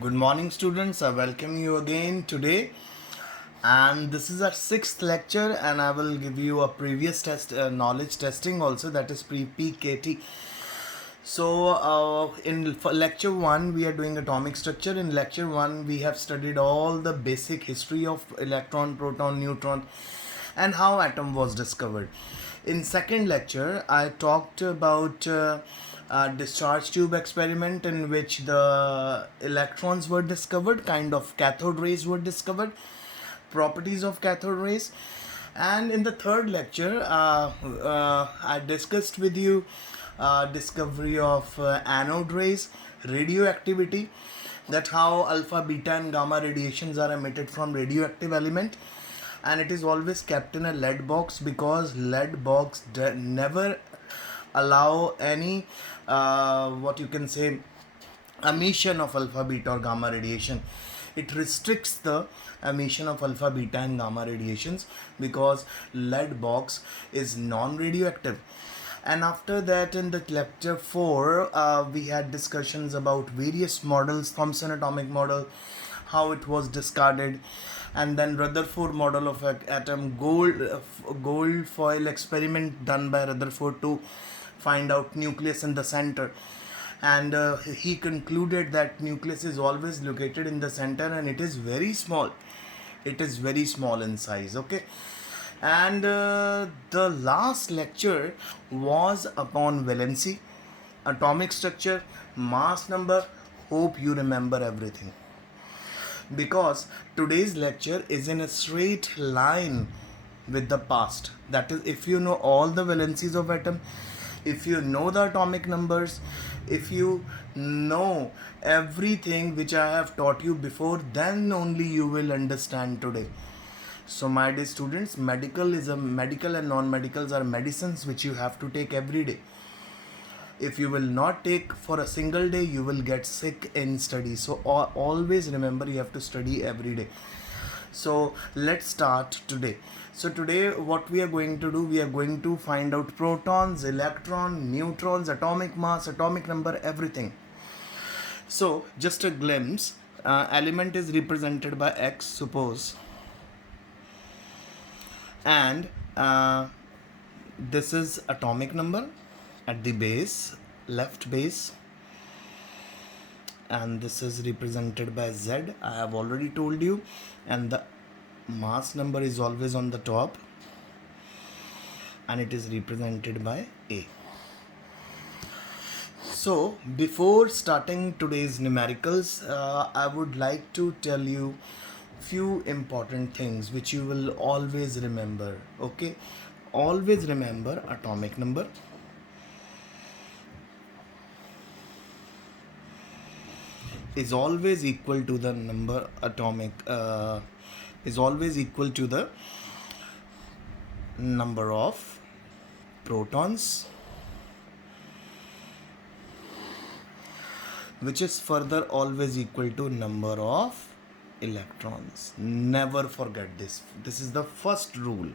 Good morning, students. I welcome you again today. And this is our sixth lecture, and I will give you a previous test, knowledge testing also, that is pre PKT. So, in for lecture one, we are doing atomic structure. In lecture one, we have studied all the basic history of electron, proton, neutron, and how atom was discovered. In second lecture, I talked about discharge tube experiment in which the electrons were discovered, kind of cathode rays were discovered, properties of cathode rays. And in the third lecture, I discussed with you discovery of anode rays, radioactivity, that how alpha, beta, and gamma radiations are emitted from radioactive element, and it is always kept in a lead box because lead box never allow any what you can say emission of alpha, beta, or gamma radiation. It restricts the emission of alpha, beta, and gamma radiations because lead box is non-radioactive. And after that, in the lecture 4, we had discussions about various models, Thomson atomic model, how it was discarded, and then Rutherford model of atom, gold foil experiment done by Rutherford to find out nucleus in the center. And he concluded that nucleus is always located in the center, and it is very small. It is very small in size. Okay. And the last lecture was upon valency, atomic structure, mass number. Hope you remember everything, because today's lecture is in a straight line with the past. That is, if you know all the valencies of atom, if you know the atomic numbers, if you know everything which I have taught you before, then only you will understand today. So my dear students, medical and non-medicals are medicines which you have to take every day. If you will not take for a single day, you will get sick in study. So always remember, you have to study every day. So let's start today. So today what we are going to do, we are going to find out protons, electron, neutrons, atomic mass, atomic number, everything. So just a glimpse. Element is represented by X, suppose, and this is atomic number at the base, left base, and this is represented by Z, I have already told you, and the mass number is always on the top, and it is represented by A. So before starting today's numericals, I would like to tell you few important things which you will always remember. Okay, always remember atomic number, is always equal to the number atomic is always equal to the number of protons, which is further always equal to number of electrons. Never forget this. This is the first rule.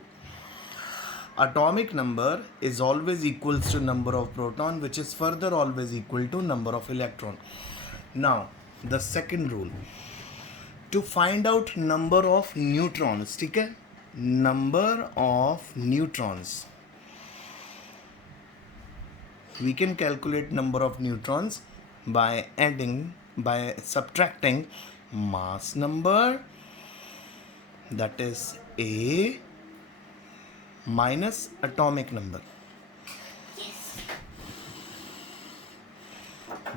Atomic number is always equals to number of proton, which is further always equal to number of electron. Now the second rule, to find out number of neutrons, ठीक है, number of neutrons, we can calculate number of neutrons by subtracting mass number, that is A, minus atomic number,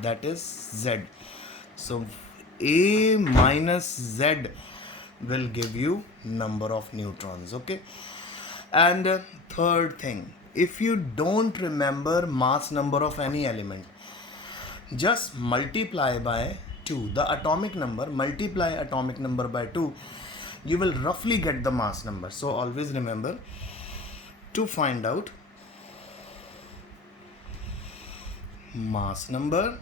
that is Z. So A minus Z will give you number of neutrons. Okay. And third thing, if you don't remember mass number of any element, just multiply by 2. The atomic number, multiply atomic number by 2, you will roughly get the mass number. So always remember, to find out mass number,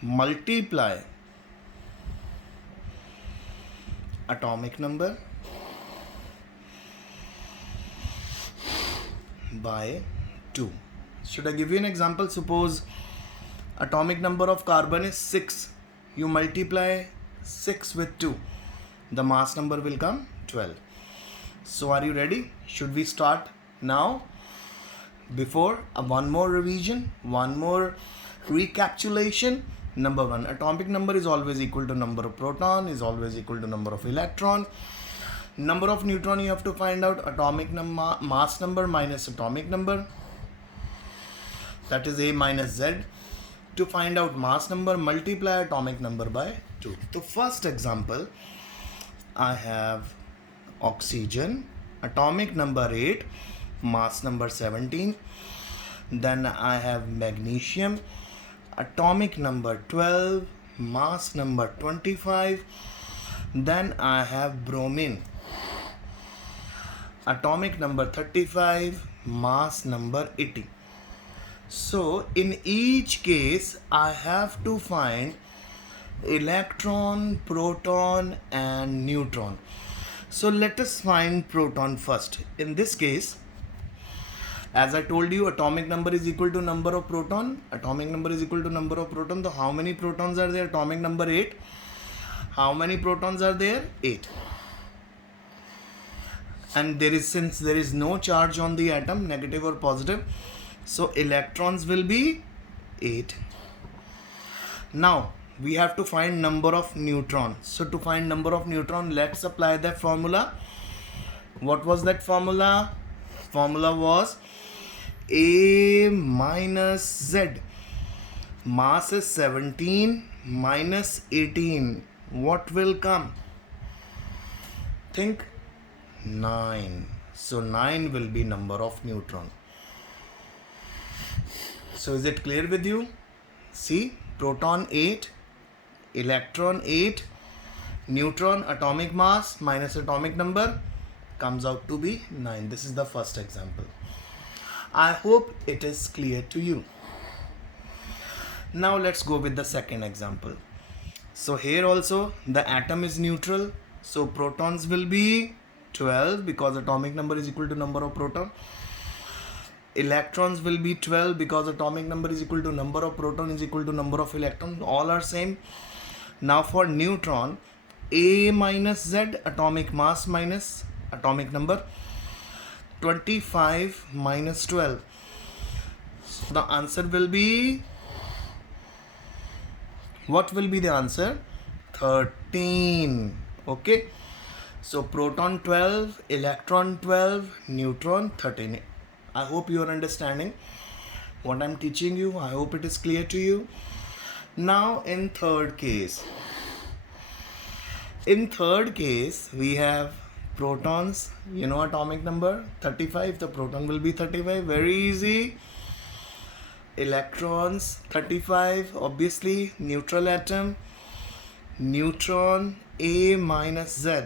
multiply atomic number by 2. Should I give you an example? Suppose atomic number of carbon is 6 you multiply 6 with 2, the mass number will come 12. So are you ready? Should we start now? Before one more revision, one more recapitulation. Number one, atomic number is always equal to number of proton, is always equal to number of electron. Number of neutron you have to find out, atomic mass number minus atomic number, that is A minus Z. To find out mass number, multiply atomic number by 2. The first example, I have oxygen, atomic number 8, mass number 17. Then I have magnesium, atomic number 12, mass number 25. Then I have bromine, atomic number 35, mass number 80. So in each case I have to find electron, proton and neutron. So let us find proton first. In this case, as I told you, atomic number is equal to number of proton. Atomic number is equal to number of proton. So how many protons are there? Atomic number 8. How many protons are there? 8. And since there is no charge on the atom, negative or positive, so electrons will be 8. Now we have to find number of neutrons. So to find number of neutron, let's apply that formula. What was that formula? Formula was A minus Z. Mass is 17 minus 18. What will come? Think. 9. So 9 will be number of neutron. So is it clear with you? See, proton 8, electron 8, neutron atomic mass minus atomic number comes out to be 9. This is the first example. I hope it is clear to you. Now let's go with the second example. So here also the atom is neutral. So protons will be 12 because atomic number is equal to number of proton. Electrons will be 12 because atomic number is equal to number of proton is equal to number of electron. All are same. Now for neutron, A minus Z, atomic mass minus atomic number, 25 minus 12. So the answer will be, what will be the answer? 13. Okay. So proton 12, electron 12, neutron 13. I hope you are understanding what I'm teaching you. I hope it is clear to you. Now in third case. In third case, we have protons, atomic number 35. The proton will be 35. Very easy. Electrons 35. Obviously, neutral atom. Neutron A minus Z,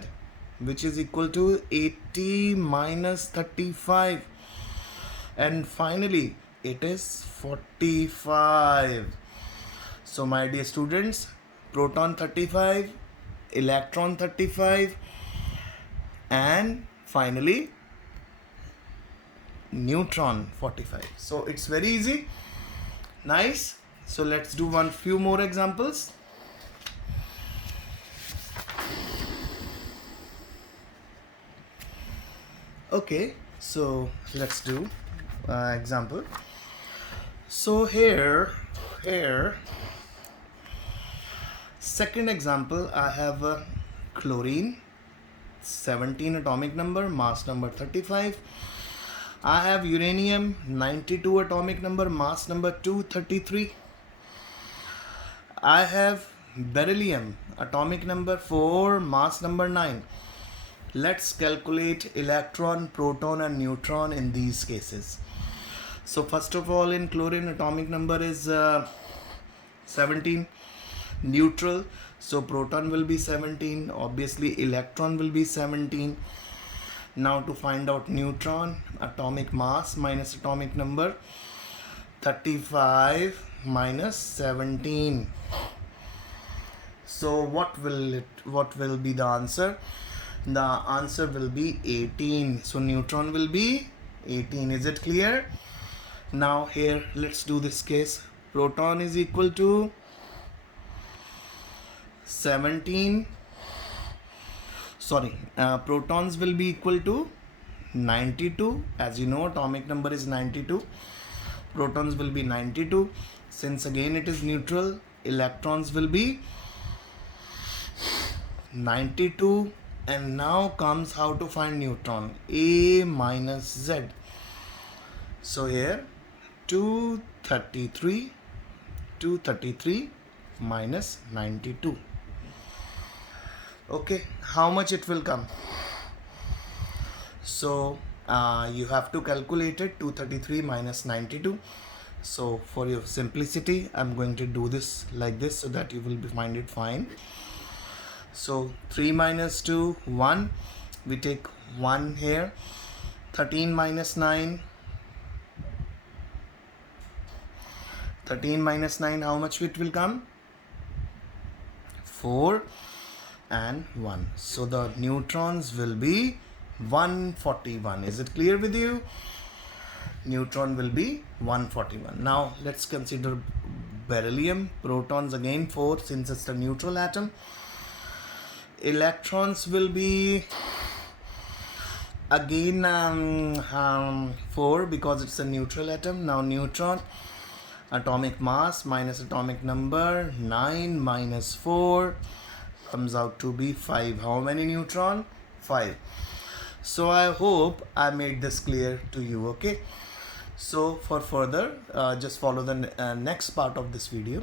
which is equal to 80 minus 35. And finally, it is 45. So my dear students, proton 35, electron 35, and finally neutron 45. So it's very easy. Nice. So let's do few more examples. Okay, so let's do example. So here second example, I have chlorine, 17 atomic number, mass number 35. I have uranium, 92 atomic number, mass number 233. I have beryllium, atomic number 4, mass number 9. Let's calculate electron, proton and neutron in these cases. So first of all, in chlorine, atomic number is 17, neutral. So proton will be 17, obviously electron will be 17. Now to find out neutron, atomic mass minus atomic number, 35 minus 17. So what will be the answer? The answer will be 18. So neutron will be 18. Is it clear? Now here let's do this case. Proton is equal to 17, sorry, protons will be equal to 92. As you know, atomic number is 92. Protons will be 92. Since again it is neutral, electrons will be 92. And now comes how to find neutron. A minus Z. So here 233 minus 92. Okay, how much it will come? So you have to calculate it. 233 minus 92. So for your simplicity, I'm going to do this like this so that you will find it fine. So 3 minus 2, 1. We take 1 here. 13 minus 9. 13 minus 9, how much it will come? 4 and 1. So the neutrons will be 141. Is it clear with you? Neutron will be 141. Now let's consider beryllium. Protons again 4 since it's a neutral atom. Electrons will be again 4 because it's a neutral atom. Now neutron, atomic mass minus atomic number, 9 minus 4 comes out to be 5. How many neutron? 5. So I hope I made this clear to you. Okay, so for further just follow the next part of this video.